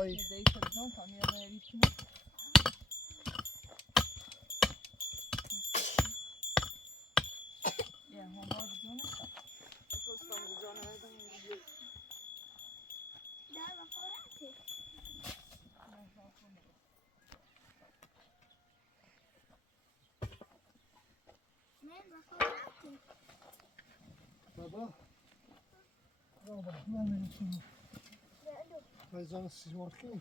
Oj. Det är telefon på mig med vilken. Ja, hon var det nu. Kostar det då när det är. Där var det. Nej, vad får det? Baba. Baba, ben de için. Wij zijn smoking.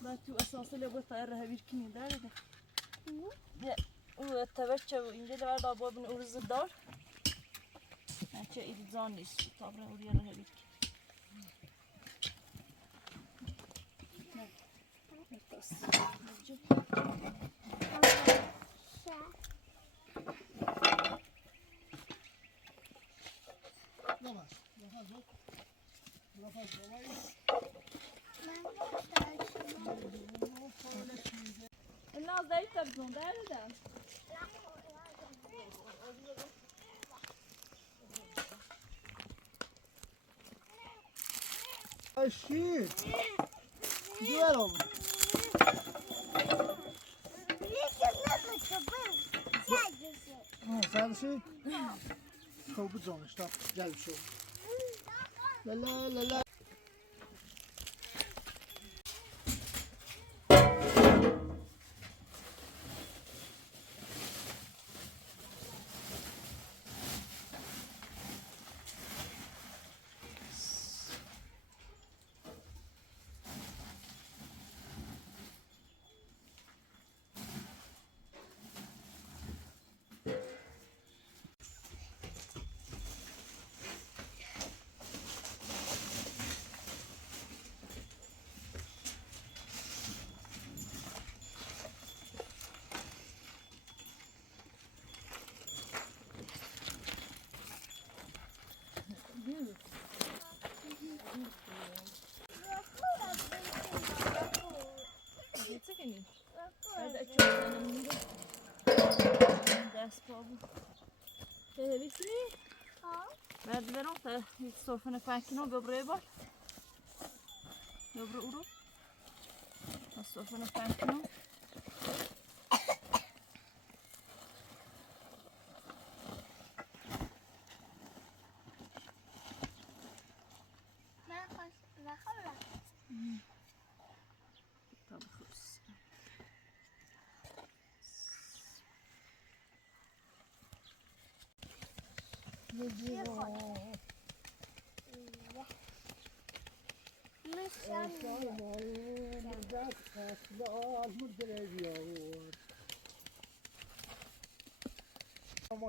بعد تو اساسا لباس طايره هبيركني داره ده و تبچه و اینجا در بابا بن ارز دار چه ایدزان نیست طبعا اوریا ره هبيرك الناس ده يتبزون ده Shit. Durum. Sen şey. Kopu sonuçta. Gel şu. La la la la. هذا أشوف أنا من داس بابو تهلسني بعد برام تا يتصرفنا فاكينو ببريبال يبرقرو يتصرفنا فاكينو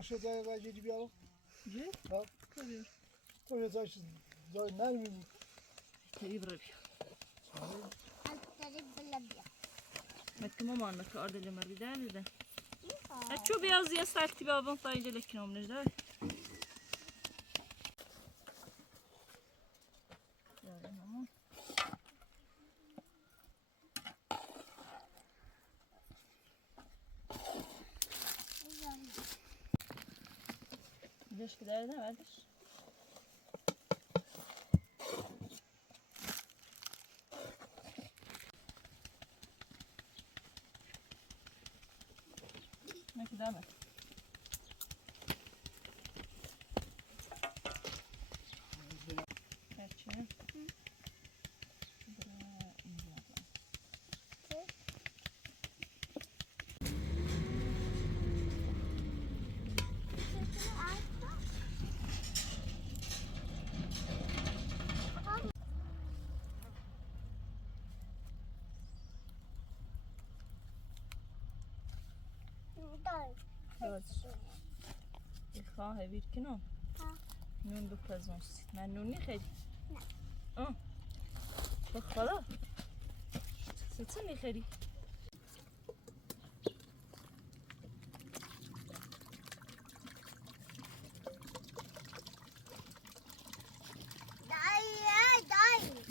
Maşa da geri bir alalım. جي؟ Ha? كبير Oraya zaten nerede bu? يبرد مكتوم ما عندك أرض اللي مريدة ده شو بياز يستعتي بابا طايجة لك نوم نجدار ليش كده ده بعدش ما كده عمل هاتشين باش خواهی بیر کنم نون بپزون سید من نون نیخیدی نه بخدا چه نیخیدی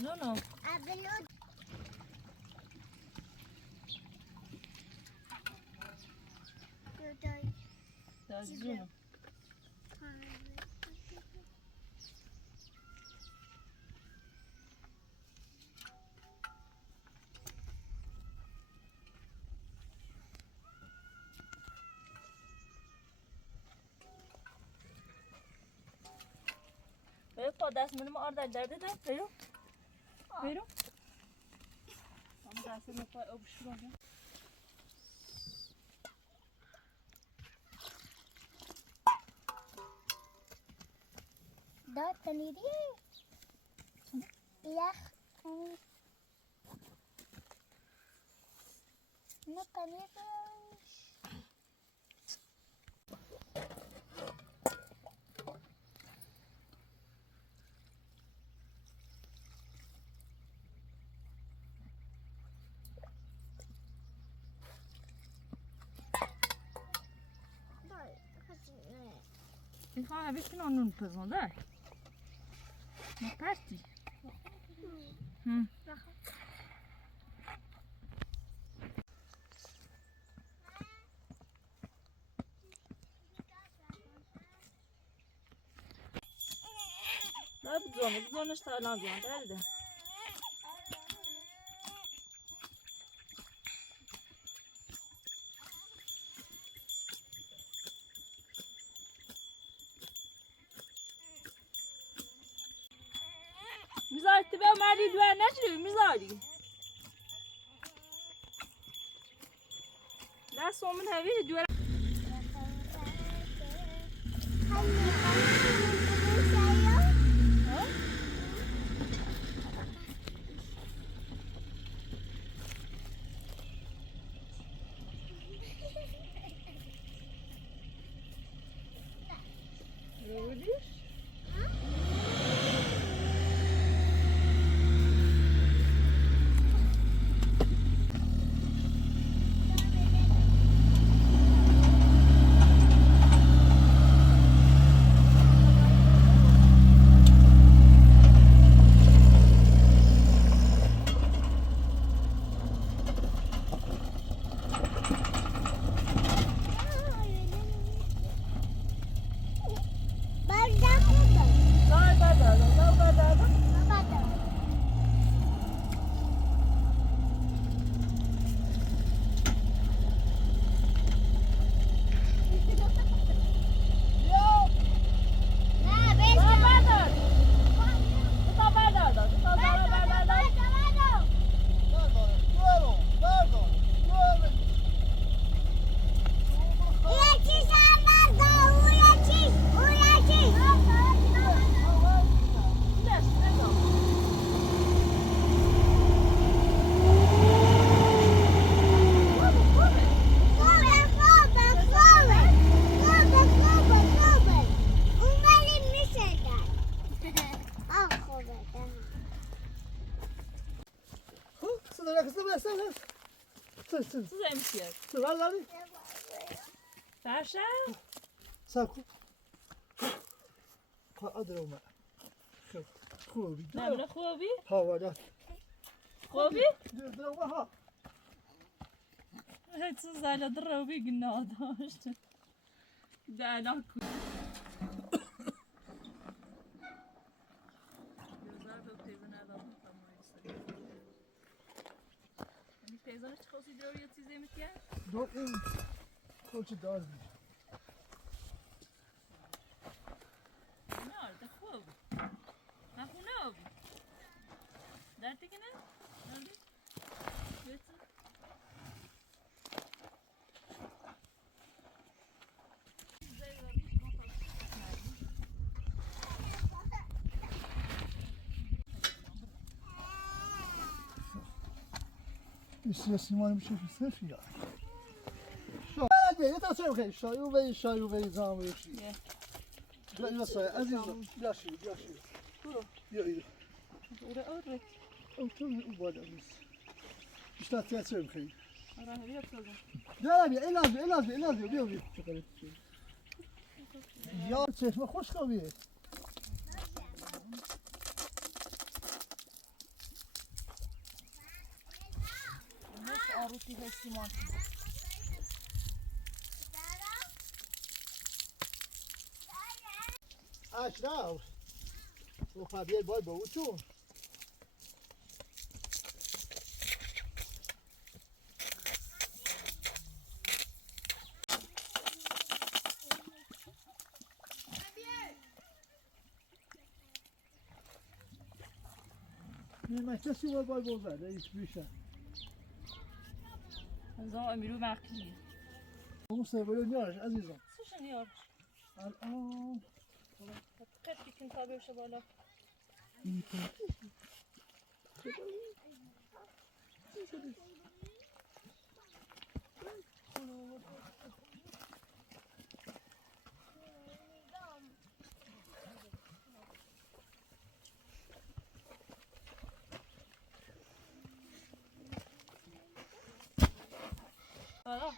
No, no. That's Bruno. Böyle podasını mı orada derdi de verin. Verin. Ama dersini koy obuşturacağım. Da tanıdı. Ya. Ne tanıdı? میخوام بکنم نون پزنده ما پرتی نه بزنش تا الان بیان درده میذاری تو به مردی دوار نشدی میذاری دست من هویج دوار Co zajmujesz? Sıraları. Sasha? Sakın. Hadi Roma. خوبی. نه خوبی؟ هوا خوبی؟ دروا ها. چه زایل دروبی گناه داشت. دانا کو. تیزانش خاصی داری یا چیزی میتیه؟ دو این کوچه دار میشه. نه ده خوب. نه خونه آبی. درتی که نه؟ نردی؟ بیتی؟ این سیمانی میشه که سفیه. بیا تا چه بخیر شایو بی زاموشی بیا سای عزیزم بیا شیر برو بیا ایرو آره تو او بالا نیست بیشتر تا چه بخیر آره بیا بسازم بیا الاز بیا یا چشم خوش کاویه نش آروتی هستیمان اشراف او خبیر بای با او چون نه کسی بای بوزد ایش بیشه زمان امیرو مقلی اون سوال نیارش عزیزم سوش نیار الان خیلی بیکن تا بشه بالا آره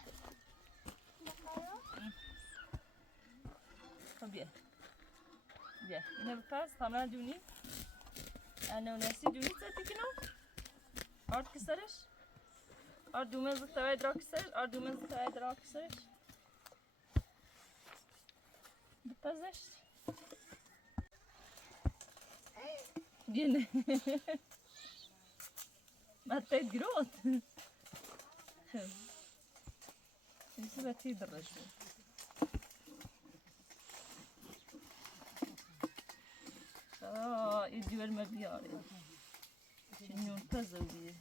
بیا اینه بپس تمام دونی انا وناسي دوني تاتيكنو ارد كسرش ارد دومن زكتاوي درا كسرش ارد دومن زكتاوي درا كسرش بپزش Viene. Ma te grot. Isso vai te dar rasgo. يدي المبيار شنو تزودي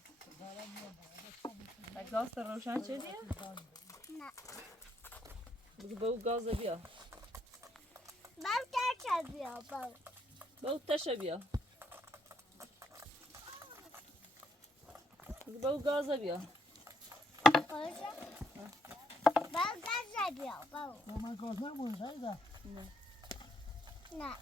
لا غاز روشن شدی؟ نه بگو با غاز بیا باو تشه بیا باو با تشه بیا بگو با غاز بیا باشه باو تشه بیا باو من گاز نمونه شایده نه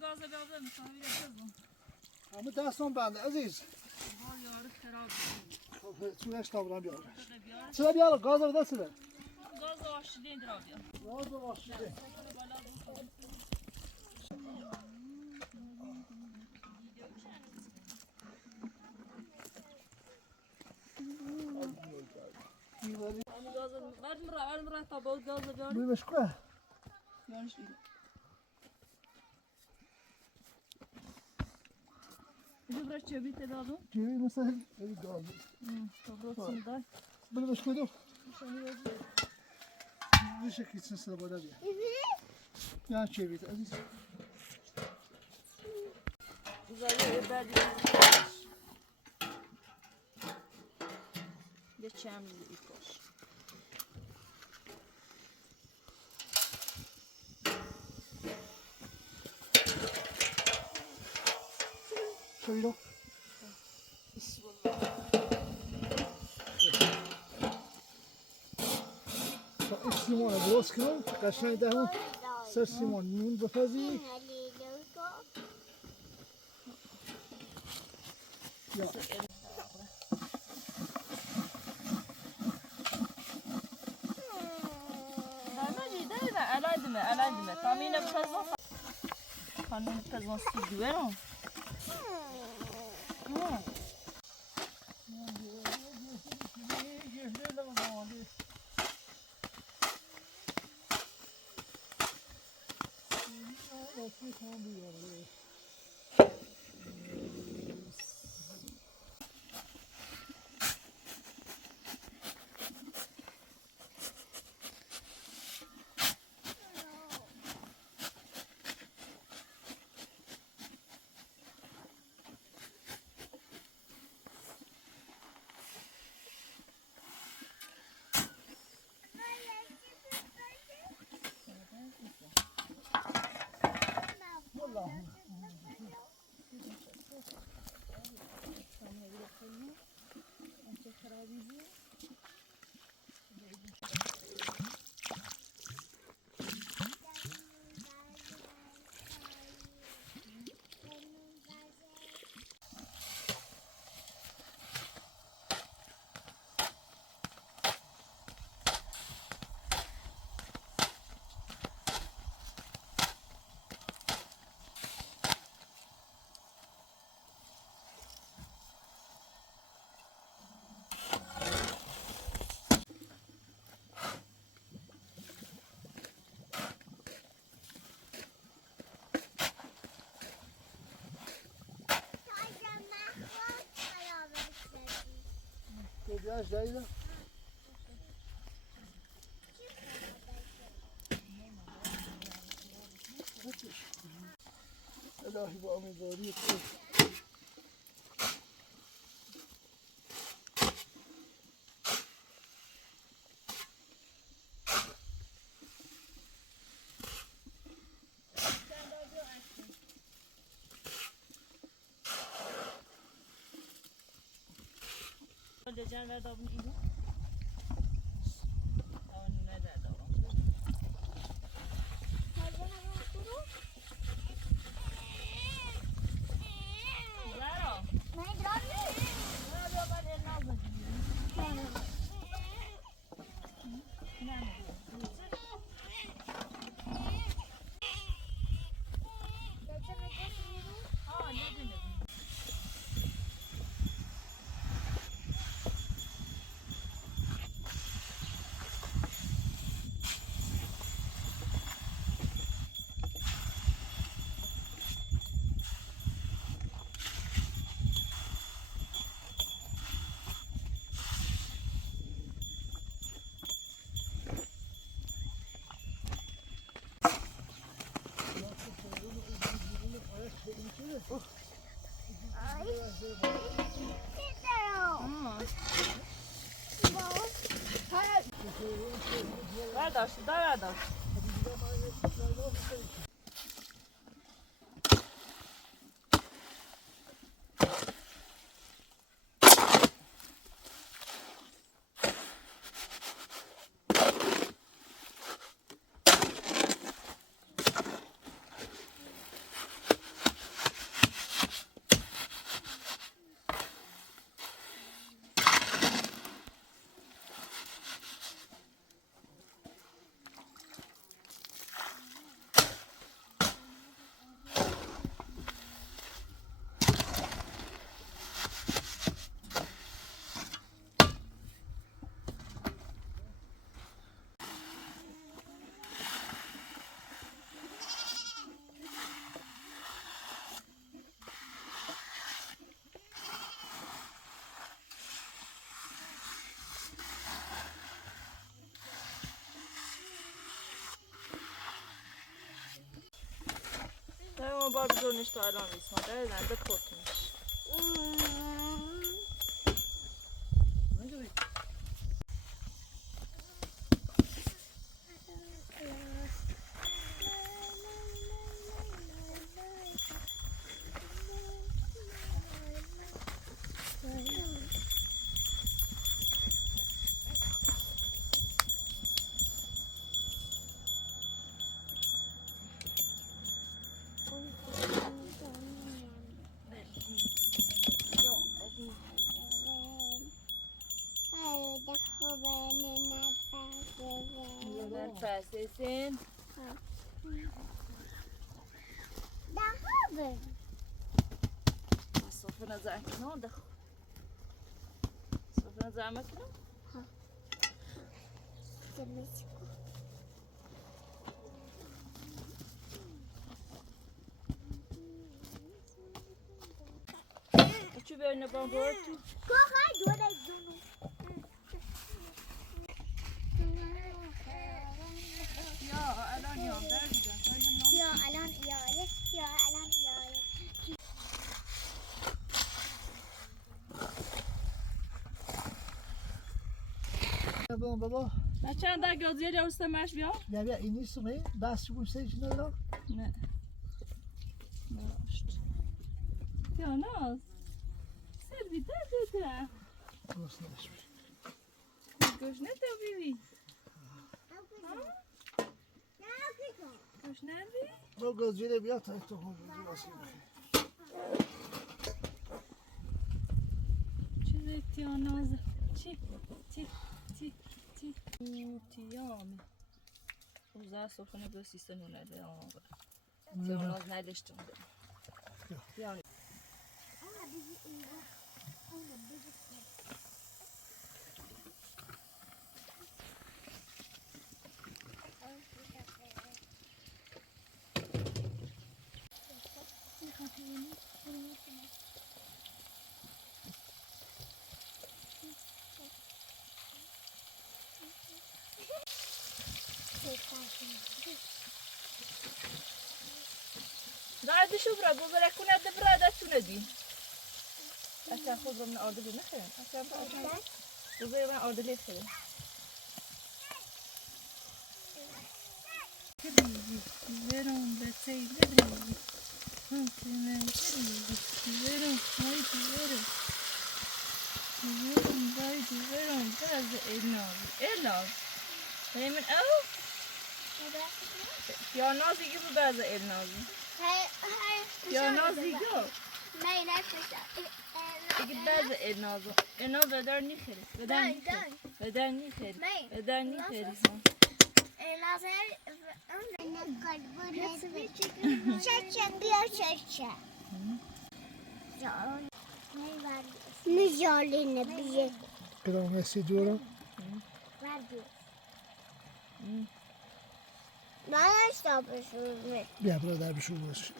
غاز بیا بده مساوی بزن همه دستان بنده عزیز با یارو خراب چونش تابرم بیاره بیار چرا بیاره گاز رو دست بده غاز واشیده درا بیا گاز رو واشیده غاز برم تا با غاز بیار بیمش که بیارش بیرون اینو برای چه بیت دادم؟ جیبی مثل این گاز تا برات میدای بیمش که دو شانی بازی بیشه کیسن سر بالا بیا یا چه بیت عزیز زایه بعدی یه چم ایکاش چه بیرو تا سیمان رو درست کنم قشنگ دهم سر سیمان نون بپزی یا Aladime. Tamine bepazon. Kanun bepazon si duero. Biraz değil. الهی با امیدواری تو جان دابون اینو اون نده دارم زارا من درام زارا بعد نازم برداشت برداشت ما بار بزرنش تو الان ریسما داره زنده پرتونش Pastures. ده ها مسافر صفنا زعمت نو دخل صفنا زعمت نو شو بينا بامبورتو يا الان يوم درجة يا الان يالك يا الان يالك بابا ما چند تا گازی رو استماش بیا یا بیا این نیست نه دست بوم سیج ندارم نه ناشت یا ناز سردی ده درست نمیشه گوش نه تو بیبی گوش نه بی با گازجیره بیا تا تو هم واسه چیزی تیا ناز چی تیام روزا سخنه به سیستم نده آقا تیا ناز نداشتم تیا بعد شو برا ببرا كنا دبرا دا تندي عشان خذ من أرض لي مثلا عشان ببرا من أرض لي مثلا زيرون بتسي زيرون ممكن زيرون هاي زيرون زيرون باي زيرون كذا إلناز هي من أو يا نازي جيبوا بعض إلنازي يا نازي جو ما ينفس يجيب بعض إلنازو إنه بدرني خير بدرني خير نجالي نبيه كده ميسي دورة ما اشتبه بیا برادر بشو باش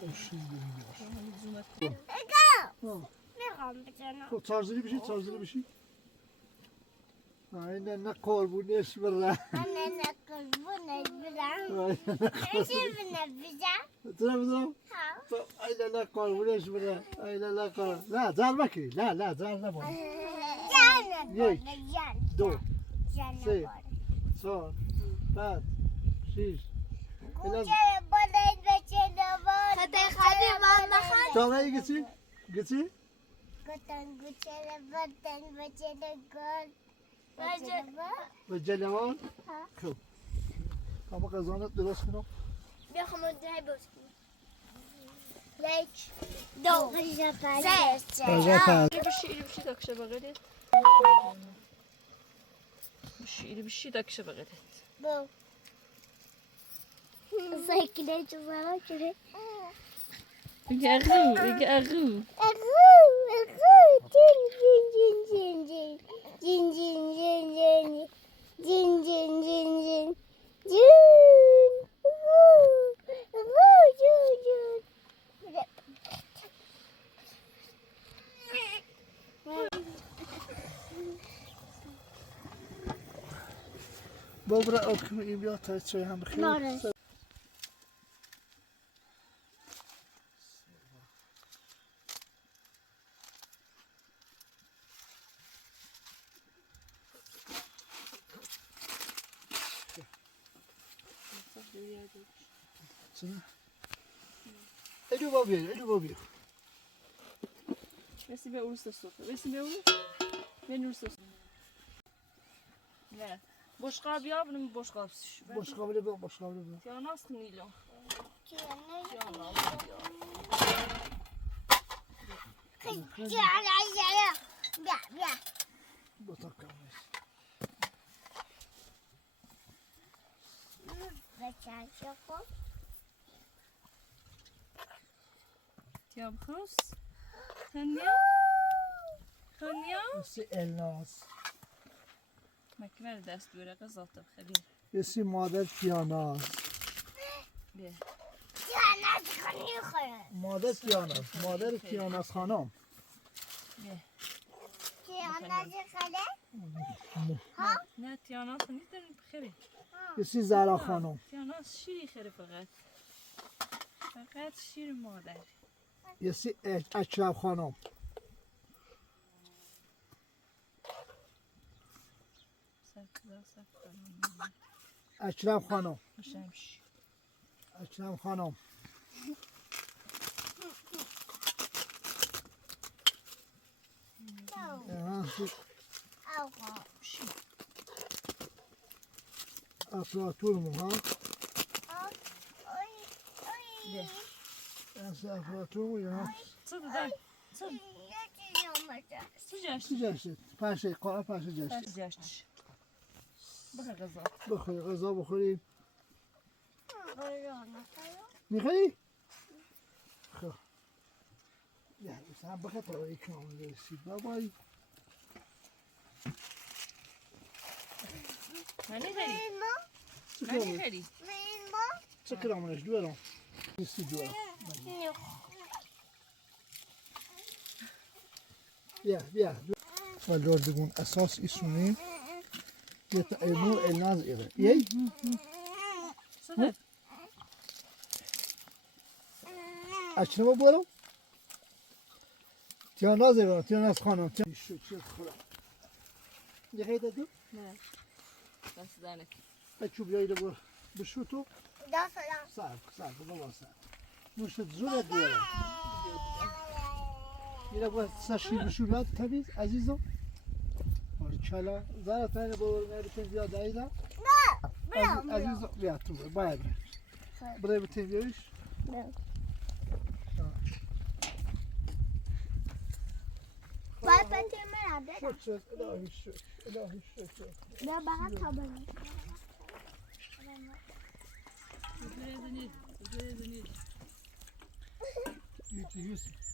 میخوام بزنم خب تارزلی بشی aynen ne korbuneş bırra anne ne korbuneş bırra ne bize Dur aynen ne korbuneş bırra aynen ne kor la zar bakayım la zar ne bu canım do canım se son pat şiş Kochero balayı beçene var. Hadi mama. Tamam gitsin Kochero balayı beçene gol. ve celevan kıl ama kazanıp biraz kınam بیا خمود های باز کن یک دو سه بشي داكشة بغدت بشي داكشة بغدت دو سايكلة جزارة كده يجي أغو جين جين جين جين جين جين جين جين جين بابرا أكمل إيميا تايتشي هم بخير سنة إلو بابير بس بقول الصفر بس بقول بين الصفر لا boş kal ya bunun boş kalsın. boş kabul bak Ya nasıl nilo? bu takalmış Ya bخوس هنیا هنیا یسی الناز مکمل دست دوره قضاطب خبیر یسی مادر کیاناز بیا کیاناز خونی خوره مادر کیاناز مادر کیاناز خانم بیا کیاناز خاله نه تیاناس نیست داریم خبیر یسی زهرا خانم تیاناس شیری خیره فقط شیر مادر یسی اکرم خانم اکرم خانم شمش اکرم خانم آقا افراتور مو ها بیا از افراتور مو یا صد دار صد سجاش جشت پشه قرار پشه جشت سجاش بخیر غذا بخوری غذا بخوری میخوایی؟ خب یه مثلا بخیر تا یک کامل رسید بابایی منی خیلی چه منی کامل خیلی چه کاملش دوارم نیستی دوارم بیا والدردگون اساس ایسونی يتعلمون الناس إيران يي صدق أشنو بقولهم تياناز إيران تياناز خانم شو خلا يخيط دو نه دست دانک أشوف جاي دبر بشوتو دافلا صعب والله صعب مش تزول دولا يلا ساشي بشولات تبيز عزيزو مارشالا زارا تاني بقول ما بتن زيادة عيدا عزيزو بيا تو بايد برای بتن بیاریش باید بتن من عبده شد الهی شد بیا بقید تا بگیم Yusuf.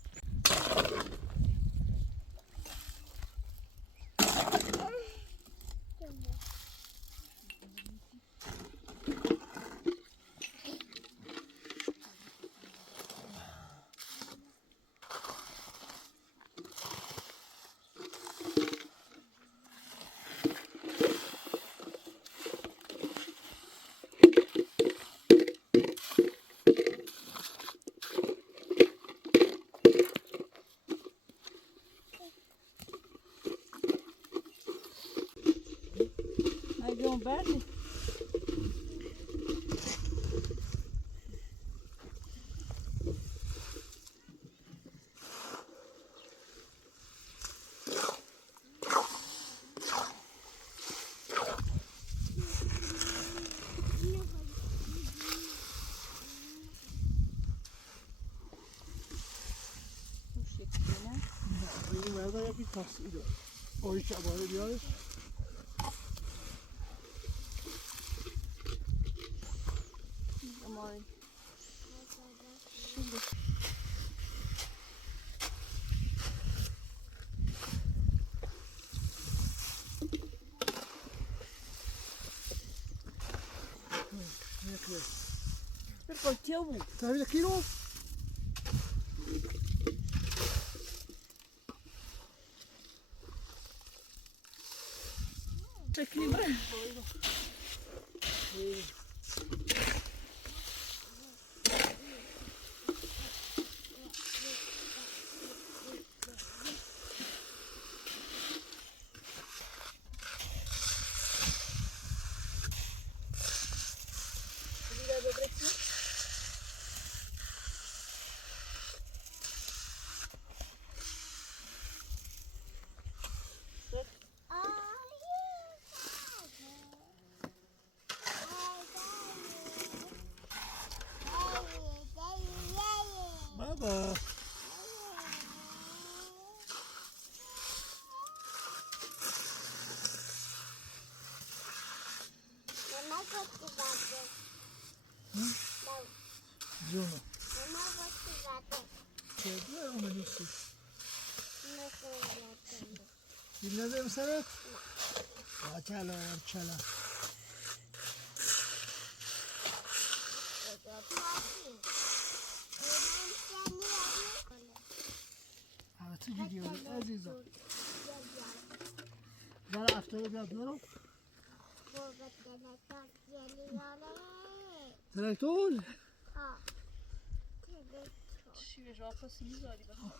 Avião verde? این مردا یکی تصیده آیی که عباره بیارش Amor. Per coltiamo. تحویل کی رو؟ تقريبا. بابا ماما گفتی بده جونو ماما گفتی بده چه اونو نیستی dinledim seni. Çala çala. Evet gidiyoruz azizim. Bana haftaya bir adıyorum. Traktör. شیر راپس میذاری بخواه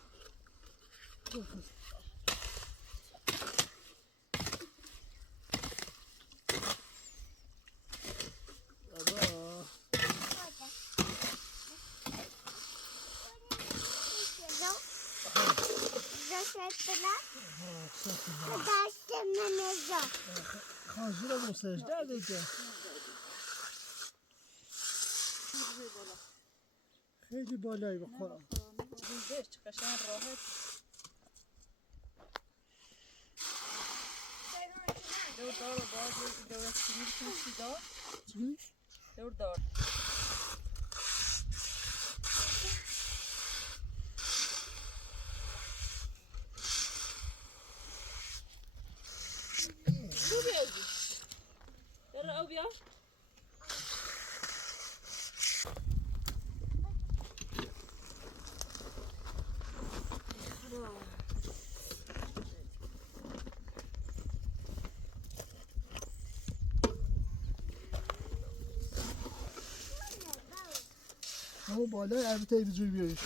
خانجی رو سجده دیگه خیلی بالایی بخورم دیدش قشنگ راحت دور دار و باز دور سمیر کنسی دار چی؟ دور دار شو بیازی در او بیا همون بالای البته bir جور بیاریش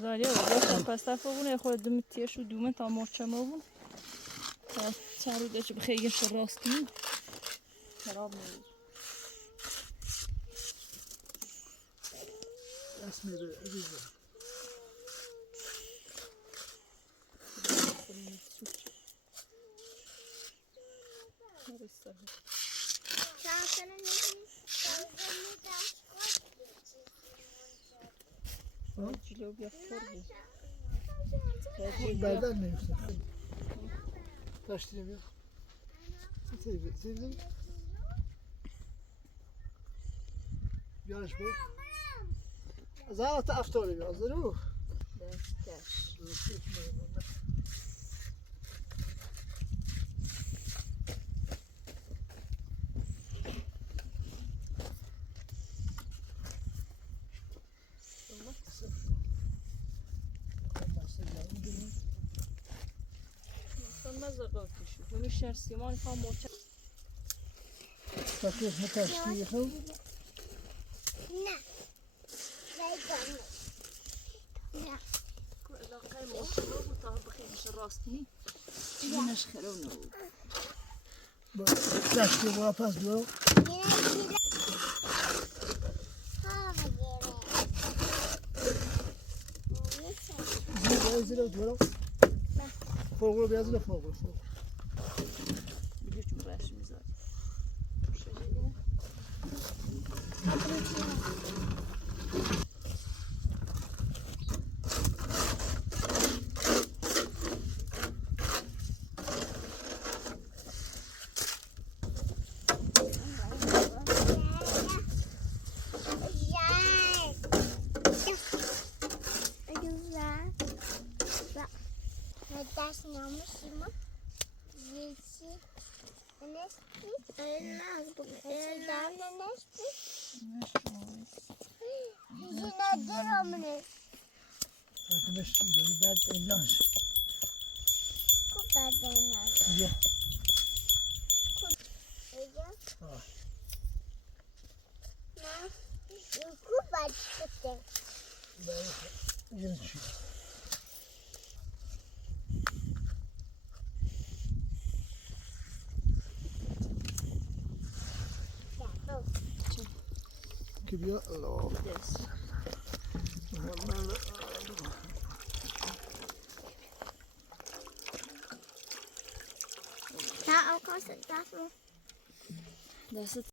زاریا باشه پس تفاوونه خود دوم تیش و دوم تا مرچه ما بود تا چارو داشت بخیرش راستی خراب نمیشه دست میره عزیزم جلو بیا فرده بعدن نمیشه داشتیم بیا سیبزیم بیارش بود زهرت افتاری بیا زرو دستش مزرقه کشو همین شهر سیمان خواهم مرچه تکلیف متشتی خب نه نه علاقه مرچه ما بود تا بخیرش راستی اینش خراب نبود دستی برا پس بیارم زیر بیارم فرق رو بیازی فرق رو بگیر چون برش میذاری Das namusimo wieci nesti dawne nesti zinadıromne Arkadaş gidiyor ben ellanş kupadenas ya kupaçtı ben yine çıkıyor Gibi Allah. Yes. Ta o kosa ta That's it.